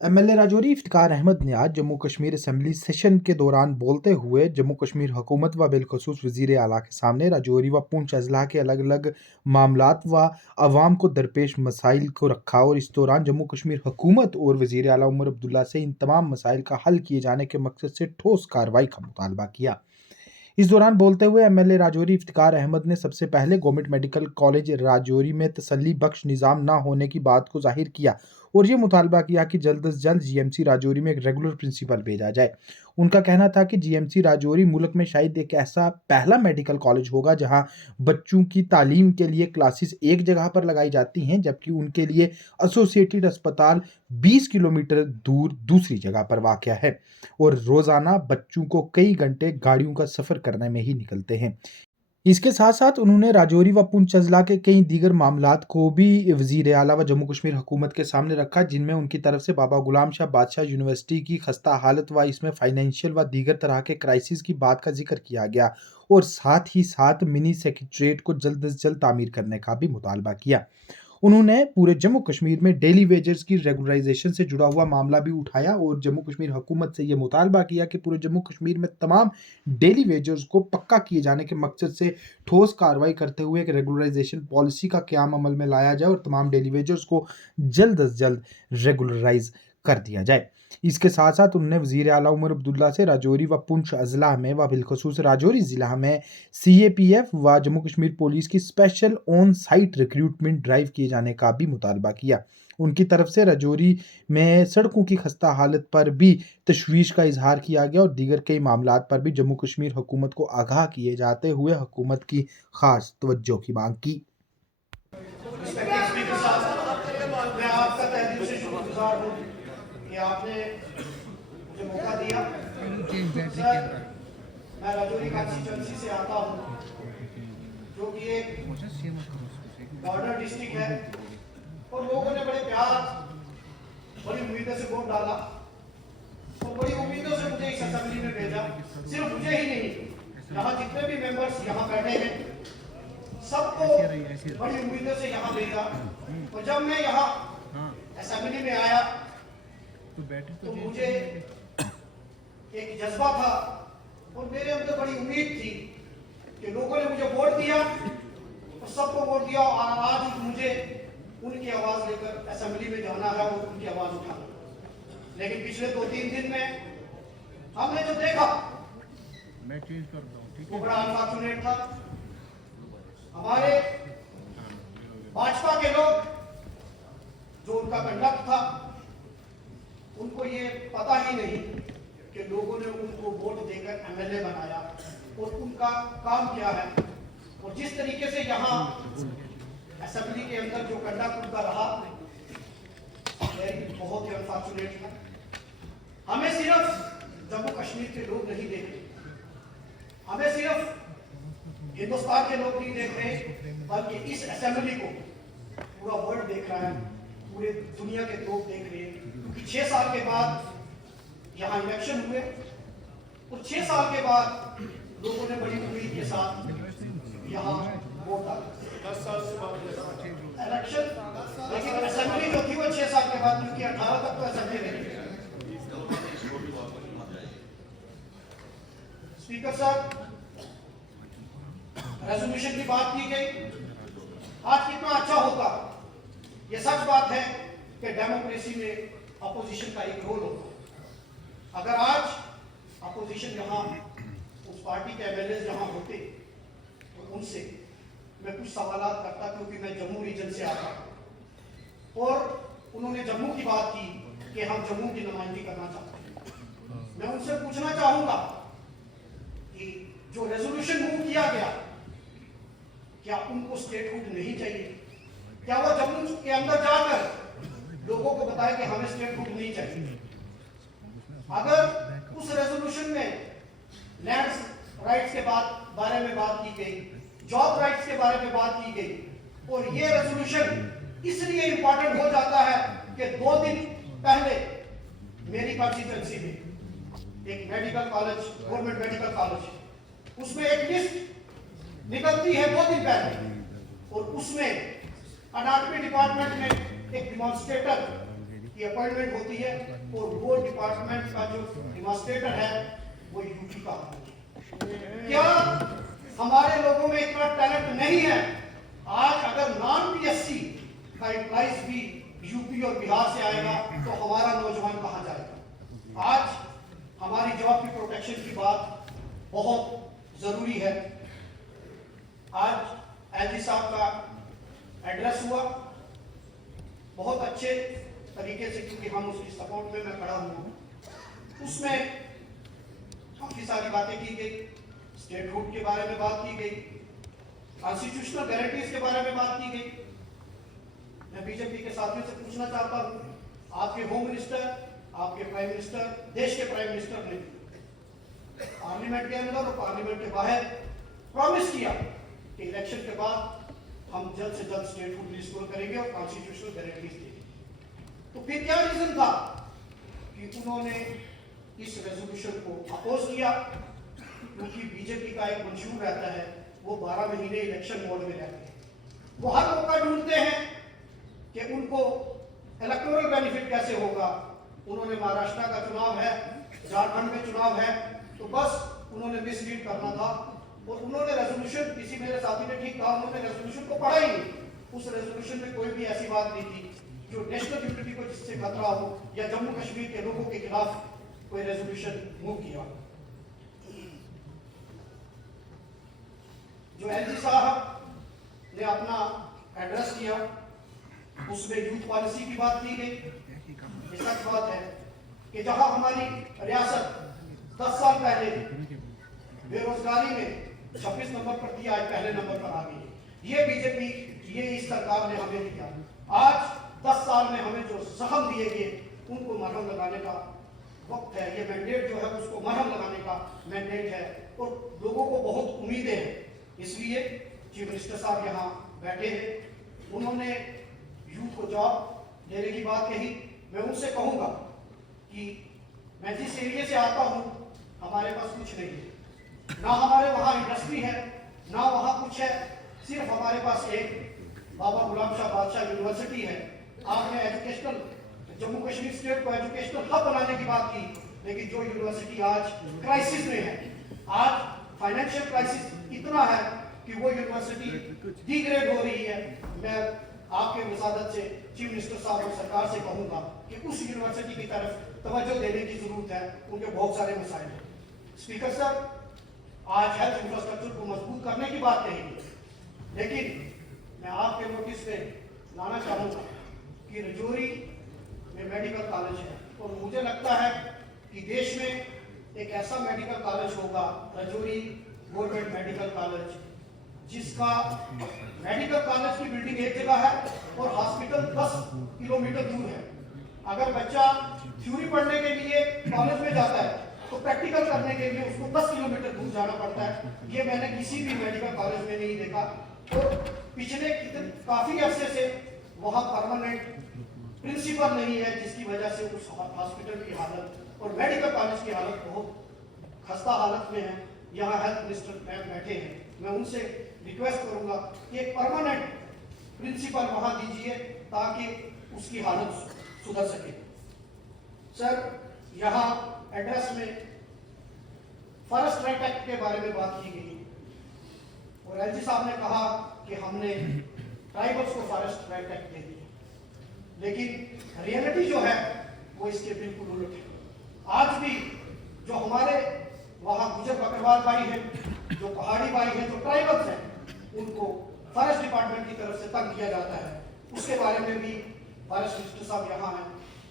MLA Rajouri Iftikhar Ahmad ने आज Jammu Kashmir assembly session के दौरान बोलते हुए जम्मू कश्मीर हुकूमत व बिलखसूस वज़ीर आला के सामने राजौरी व पुंछ अजला के अलग अलग मामलात व अवाम को दरपेश मसाइल को रखा और इस दौरान जम्मू कश्मीर हुकूमत और वज़ीर आला उमर अब्दुल्ला से इन तमाम मसाइल का हल किए जाने के मकसद से ठोस कार्रवाई का मुतालबा किया। इस दौरान बोलते हुए एमएलए राजौरी इफ्तिकार अहमद ने सबसे पहले गवर्नमेंट मेडिकल कॉलेज राजौरी में तसल्ली बख्श निज़ाम न होने की बात को जाहिर किया और ये मुतालबा किया कि जल्द अज जल्द जीएमसी राजौरी में एक रेगुलर प्रिंसिपल भेजा जाए। उनका कहना था कि जीएमसी राजौरी मुल्क में शायद एक ऐसा पहला मेडिकल कॉलेज होगा जहां बच्चों की तालीम के लिए क्लासेस एक जगह पर लगाई जाती हैं जबकि उनके लिए एसोसिएटेड अस्पताल 20 किलोमीटर दूर दूसरी जगह पर वाक़या है और रोज़ाना बच्चों को कई घंटे गाड़ियों का सफ़र करने में ही निकलते हैं। इसके साथ-साथ उन्होंने राजौरी व पुंछ अज़ला के कई दीगर मामलात को भी वज़ीर आला व जम्मू कश्मीर हुकूमत के सामने रखा, जिनमें उनकी तरफ से बाबा गुलाम शाह बादशाह यूनिवर्सिटी की खस्ता हालत व इसमें फाइनेंशियल व दीगर तरह के क्राइसिस की बात का ज़िक्र किया गया और साथ ही साथ मिनी सेक्रेटेरिएट को जल्द से जल्द तामीर करने का भी मुतालबा किया। उन्होंने पूरे जम्मू कश्मीर में डेली वेजेस की रेगुलराइजेशन से जुड़ा हुआ मामला भी उठाया और जम्मू कश्मीर हुकूमत से ये मुतालबा किया कि पूरे जम्मू कश्मीर में तमाम डेली वेजेस को पक्का किए जाने के मकसद से ठोस कार्रवाई करते हुए एक रेगुलराइजेशन पॉलिसी का क़याम अमल में लाया जाए और तमाम डेली वेजेस को जल्द अज जल्द रेगुलराइज कर दिया जाए। इसके साथ साथ उन्होंने वज़ीर आला उमर अब्दुल्ला से राजौरी व पुंछ अज़ला में व बिलखसूस राजौरी ज़िला में सीएपीएफ व जम्मू कश्मीर पुलिस की special on site recruitment drive किए जाने का भी मुतालबा किया। उनकी तरफ से राजौरी में सड़कों की खस्ता हालत पर भी तशवीश का इजहार किया गया और दीगर कई मामलात पर भी जम्मू कश्मीर हुकूमत को आगाह किए जाते हुए हुकूमत की खास तवज्जो की मांग की। मैं आपका तहे दिल से शुक्रगुजार हूँ कि आपने मुझे मौका दिया। सर, मैं राजौरी कॉन्स्टिट्यूएंसी से आता हूँ जो कि एक बॉर्डर डिस्ट्रिक्ट है और लोगों ने बड़े प्यार बड़ी उम्मीदों से वोट डाला और बड़ी उम्मीदों से मुझे इस असेंबली में भेजा। सिर्फ मुझे ही नहीं, यहाँ जितने भी मेंबर्स यहाँ बैठे हैं सबको बड़ी उम्मीदों से यहाँ भेजा और जब मैं यहाँ असेंबली में आया तो मुझे एक जज्बा था और मेरे अंदर बड़ी उम्मीद थी कि लोगों ने मुझे वोट दिया और सबको वोट दिया और आज मुझे उनकी आवाज लेकर असेंबली में जाना है और उनकी आवाज उठाना। लेकिन पिछले 2-3 दिन में हमने जो देखा वो बड़ा अनफॉर्चुनेट था। हमारे भाजपा के लोग जो उनका कंडक्ट था उनको ये पता ही नहीं कि लोगों ने उनको वोट देकर एमएलए बनाया और उनका काम क्या है और जिस तरीके से यहाँ असेंबली के अंदर जो कंडक्ट उनका रहा बहुत ही अनफॉर्चुनेट था। हमें सिर्फ जम्मू कश्मीर के लोग नहीं देख रहे, हमें सिर्फ हिंदुस्तान के लोग नहीं देख रहे बल्कि इस असेंबली को पूरा वर्ल्ड देख रहा है, पूरे दुनिया के लोग देख रहे हैं क्योंकि 6 साल के बाद यहाँ इलेक्शन हुए और 6 साल के बाद लोगों ने बड़ी उम्मीद के साथ यहाँ वोट डाला। 10 साल से बाद इलेक्शन, लेकिन असेंबली जो थी वो 6 साल के बाद, क्योंकि 18 तक तो असेंबली नहीं। स्पीकर साहब, रेजोल्यूशन की बात की गई, आज कितना अच्छा होता। ये सच बात है कि डेमोक्रेसी में अपोजिशन का एक रोल होता। अगर आज अपोजिशन यहाँ उस पार्टी के एमएलए यहाँ होते तो उनसे मैं कुछ सवालात करता क्योंकि मैं जम्मू रीजन से आता हूँ और उन्होंने जम्मू की बात की कि हम जम्मू की नुमाइंदगी करना चाहते हैं। मैं उनसे पूछना चाहूंगा कि जो रेजोल्यूशन मूव किया गया क्या उनको स्टेटहुड नहीं चाहिए? क्या वो जम्मू के अंदर जाकर लोगों को बताए कि हमें स्टेटहुड नहीं चाहिए? अगर उस रेजोल्यूशन में लैंड राइट्स के बारे में बात की गई, जॉब राइट्स के बारे में बात की गई और ये रेजोल्यूशन इसलिए इंपॉर्टेंट हो जाता है कि 2 दिन पहले मेरी कॉन्स्टिट्यूएंसी में एक medical college, government medical college, उसमें एक लिस्ट निकलती है 2 दिन पहले और उसमें अनाटमी डिपार्टमेंट में एक डिमॉन्स्ट्रेटर की अपॉइंटमेंट होती है और वो डिपार्टमेंट का जो डेमोस्ट्रेटर है वो यूपी का होता है। क्या हमारे लोगों में इतना टैलेंट नहीं है? आज अगर नॉन पीएससी का एम्प्लॉइज भी यूपी और बिहार से आएगा तो हमारा नौजवान कहां जाएगा? आज हमारी जॉब की प्रोटेक्शन की बात बहुत जरूरी है। आज एलजी साहब का एड्रेस हुआ बहुत अच्छे तरीके से, क्योंकि हम उसकी सपोर्ट में मैं खड़ा हूं। उसमें काफी सारी बातें की गई, स्टेटहुड के बारे में बात की गई, कॉन्स्टिट्यूशनल गारंटीज के बारे में बात की गई। मैं बीजेपी के साथियों से पूछना चाहता हूं, आपके होम मिनिस्टर, आपके प्राइम मिनिस्टर, देश के प्राइम मिनिस्टर ने पार्लियामेंट के अंदर और पार्लियामेंट के बाहर प्रॉमिस किया कि इलेक्शन के बाद हम जल्द से जल्द स्टेटहुड रिस्टोर करेंगे और कॉन्स्टिट्यूशनल गारंटीज देंगे। तो फिर क्या रीजन था कि उन्होंने इस रेजोल्यूशन को अपोज किया? क्योंकि बीजेपी का एक मंशूर रहता है, वो 12 महीने इलेक्शन मोड में रहते हैं। वो हर मौका ढूंढते हैं कि उनको इलेक्टोरल बेनिफिट कैसे होगा। उन्होंने महाराष्ट्र का चुनाव है, झारखंड में चुनाव है, तो बस उन्होंने मिसलीड करना था। और उन्होंने रेजोल्यूशन, किसी मेरे साथी ने ठीक कहा, उन्होंने रेजोल्यूशन को पढ़ा ही नहीं। उस रेजोल्यूशन में कोई भी ऐसी बात नहीं थी जो नेशनल यूनिटी को जिससे खतरा हो या जम्मू कश्मीर के लोगों के खिलाफ कोई रेजोल्यूशन मूव किया। जो एलजी साहब ने अपना एड्रेस किया उसमें यूथ पॉलिसी की बात की गई। ये सच बात है कि जहां हमारी रियासत 10 साल पहले बेरोजगारी में 26 नंबर पर थी, आज पहले नंबर पर आ गई। ये बीजेपी, ये इस सरकार ने हमें दिया। आज 10 साल में हमें जो जख्म दिए गए उनको मरहम लगाने का वक्त है। ये मैंडेट जो है उसको मरहम लगाने का मैंडेट है और लोगों को बहुत उम्मीदें हैं। इसलिए चीफ मिनिस्टर साहब यहाँ बैठे हैं, उन्होंने यूथ को जॉब देने की बात कही। मैं उनसे कहूंगा कि मैं जिस एरिया से आता हूँ हमारे पास कुछ नहीं है, ना हमारे वहाँ इंडस्ट्री है, ना वहाँ कुछ है। सिर्फ हमारे पास एक बाबा गुलाम शाह बादशाह यूनिवर्सिटी है। आपने एजुकेशनल, जम्मू कश्मीर स्टेट को एजुकेशनल हब बनाने की बात की, लेकिन जो यूनिवर्सिटी आज क्राइसिस में है, आज फाइनेंशियल क्राइसिस इतना है कि वो यूनिवर्सिटी डिग्रेड हो रही है। मैं आपके विसादत से चीफ मिनिस्टर साहब और सरकार से कहूंगा कि उस यूनिवर्सिटी की तरफ तवज्जो देने की जरूरत है, उनके बहुत सारे मसाइल हैं। स्पीकर सर, आज हेल्थ इंफ्रास्ट्रक्चर को मजबूत करने की बात कही, लेकिन मैं आपके नोटिस पे लाना चाहूंगा कि रजौरी में मेडिकल कॉलेज है और मुझे लगता है कि देश में एक ऐसा मेडिकल कॉलेज होगा, रजौरी गवर्नमेंट मेडिकल कॉलेज, जिसका मेडिकल कॉलेज की बिल्डिंग एक जगह है और हॉस्पिटल 10 किलोमीटर दूर है। अगर बच्चा थ्योरी पढ़ने के लिए कॉलेज में जाता है तो प्रैक्टिकल करने के लिए उसको 10 किलोमीटर दूर जाना पड़ता है। ये मैंने किसी भी मेडिकल कॉलेज में नहीं देखा। और पिछले काफी अरसे से वहाँ परमानेंट प्रिंसिपल नहीं है, जिसकी वजह से उस हॉस्पिटल की हालत और मेडिकल कॉलेज की हालत बहुत खस्ता हालत में है। यहाँ हेल्थ मिनिस्टर मैम बैठे हैं, मैं उनसे रिक्वेस्ट करूंगा कि एक परमानेंट प्रिंसिपल वहाँ दीजिए ताकि उसकी हालत सुधर सके। सर, यहाँ एड्रेस में फॉरेस्ट राइट एक्ट के बारे में बात की गई और एलजी साहब ने कहा कि हमने ट्राइबल्स को फॉरेस्ट राइट एक्ट दे दिया, लेकिन रियलिटी जो है वो इसके बिल्कुल उलट है। आज भी जो हमारे वहाँ गुजर बकरवाल भाई हैं, जो पहाड़ी भाई हैं, जो ट्राइबल्स हैं, उनको फॉरेस्ट डिपार्टमेंट की तरफ से तंग किया जाता है। उसके बारे में भी फॉरेस्ट मिनिस्टर साहब यहाँ हैं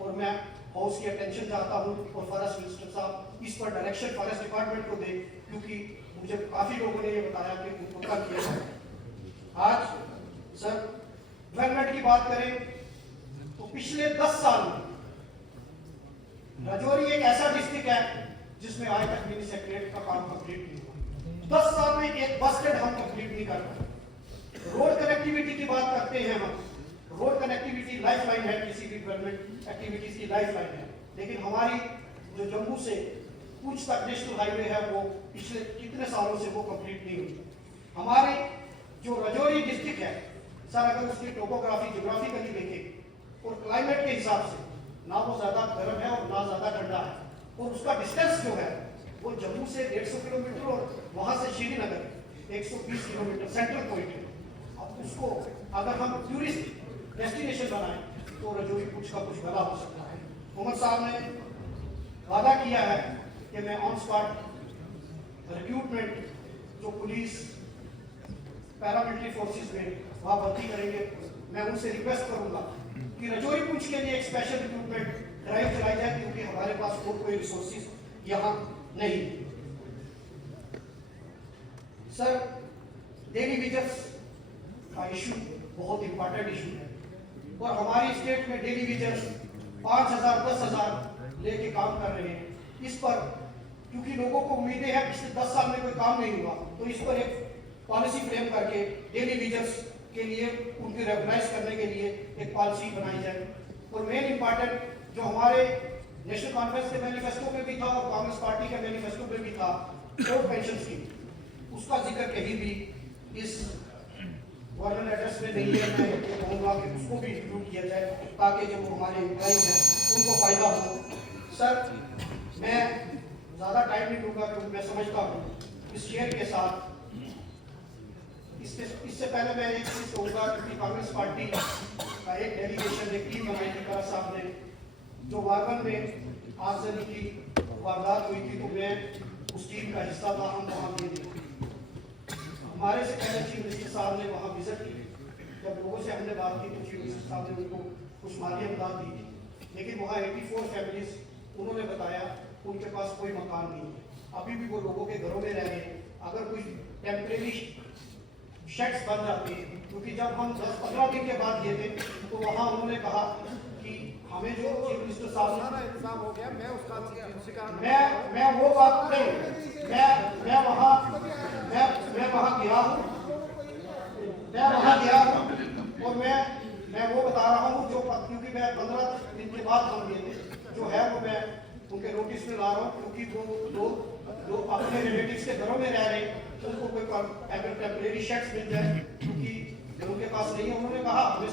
और मैं हाउस की अटेंशन चाहता हूँ और फॉरेस्ट मिनिस्टर साहब इस पर डायरेक्शन फॉरेस्ट डिपार्टमेंट को दे, क्योंकि मुझे काफी लोगों ने ये बताया कि उनको तंग किया जाता है। आज सर डेवलपमेंट की बात करें तो पिछले 10 साल में राजौरी एक ऐसा डिस्ट्रिक्ट है जिसमें आज तक मिनी सेक्रेटरीट का काम कंप्लीट नहीं हुआ। 10 साल में एक बस स्टैंड हम कंप्लीट नहीं कर पाए। रोड कनेक्टिविटी की बात करते हैं हम, रोड कनेक्टिविटी लाइफ लाइन है, किसी भी डेवलपमेंट एक्टिविटीज की लाइफ लाइन है, लेकिन हमारी जो जम्मू से पूंछ तक नेशनल हाईवे है वो पिछले कितने सालों से वो कंप्लीट नहीं हुई। हमारी जो राजौरी डिस्ट्रिक्ट है सर, अगर उसकी टोपोग्राफी ज्योग्राफिकली देखें और क्लाइमेट के हिसाब से ना वो ज़्यादा गर्म है और ना ज़्यादा ठंडा है, और उसका डिस्टेंस जो है वो जम्मू से 150 किलोमीटर और वहाँ से श्रीनगर 120 किलोमीटर सेंट्रल पॉइंट है। अब उसको अगर हम टूरिस्ट डेस्टिनेशन बनाएं तो रजौरी पूंछ का कुछ भला हो सकता है। उमर साहब ने वादा किया है कि मैं ऑन स्पॉट रिक्रूटमेंट जो पुलिस पैरामिलिट्री फोर्सेस में वहाँ भर्ती करेंगे, मैं उनसे रिक्वेस्ट करूंगा कि रजौरी पूंछ के लिए एक स्पेशल रिक्रूटमेंट ड्राइव चलाई जाए, क्योंकि हमारे पास और कोई रिसोर्सेज यहाँ नहीं। सर, डेली वेजेस का इशू बहुत इंपॉर्टेंट इशू है, और हमारी स्टेट में डेली वेजेस 5,000 10,000 लेके काम कर रहे हैं। इस पर क्योंकि लोगों को उम्मीदें हैं, पिछले 10 साल में कोई काम नहीं हुआ, तो इस पर एक पॉलिसी फ्रेम करके डेली वेजेस के लिए उनकी रेगुलाइज करने के लिए एक पॉलिसी बनाई जाए। और मेन इंपॉर्टेंट जो हमारे नेशनल कॉन्फ्रेंस के मैनिफेस्टो में भी था और कांग्रेस पार्टी के मैनिफेस्टो में भी था, ओल्ड पेंशन स्कीम, उसका जिक्र कहीं भी इस वर्णन एड्रेस में नहीं है। मैं ये कहूँगा कि उसको भी इंक्लूड किया जाए ताकि जो हमारे एम्प्लॉइज हैं उनको फायदा हो। सर, मैं ज़्यादा टाइम नहीं लूँगा क्योंकि मैं समझता हूँ इस शेयर के साथ इससे पहले मैं एक चीज़ कहूँगा, क्योंकि कांग्रेस पार्टी का एक डेलीगेशन एक टीम बनाई थी करा साहब ने, जो वारवन में आगजनी की वारदात हुई थी, तो मैं उस टीम का हिस्सा था। हम वहाँ गए थे, हमारे से पहले चीफ मिनिस्टर साहब ने वहाँ विजिट की। जब लोगों से हमने बात की तो चीफ मिनिस्टर साहब ने उनको कुछ माली इमदाद दी थी, लेकिन वहाँ 84 फैमिलीज उन्होंने बताया उनके पास कोई मकान नहीं है, अभी भी वो लोगों के घरों में रह रहे हैं। अगर कोई टेम्परेरी शेड्स बन जाती है, क्योंकि जब हम 10-15 दिन के बाद गए थे तो वहाँ उन्होंने कहा कि हमें जो चीफ मिनिस्टर साहब इंतजाम हो गया, मैं उसका मैं वो बात नहीं, मैं वहाँ गया हूँ, और मैं वो बता रहा हूँ जो, क्योंकि मैं 15 दिन के बाद हम गए थे, जो है वो मैं उनके नोटिस में ला रहा हूँ, क्योंकि वो लोग जो अपने रिलेटिव्स के घरों में रह रहे हैं उनको कोई टेम्परेरी शेड्स मिल जाए, क्योंकि उनके पास नहीं है। उन्होंने कहा हमें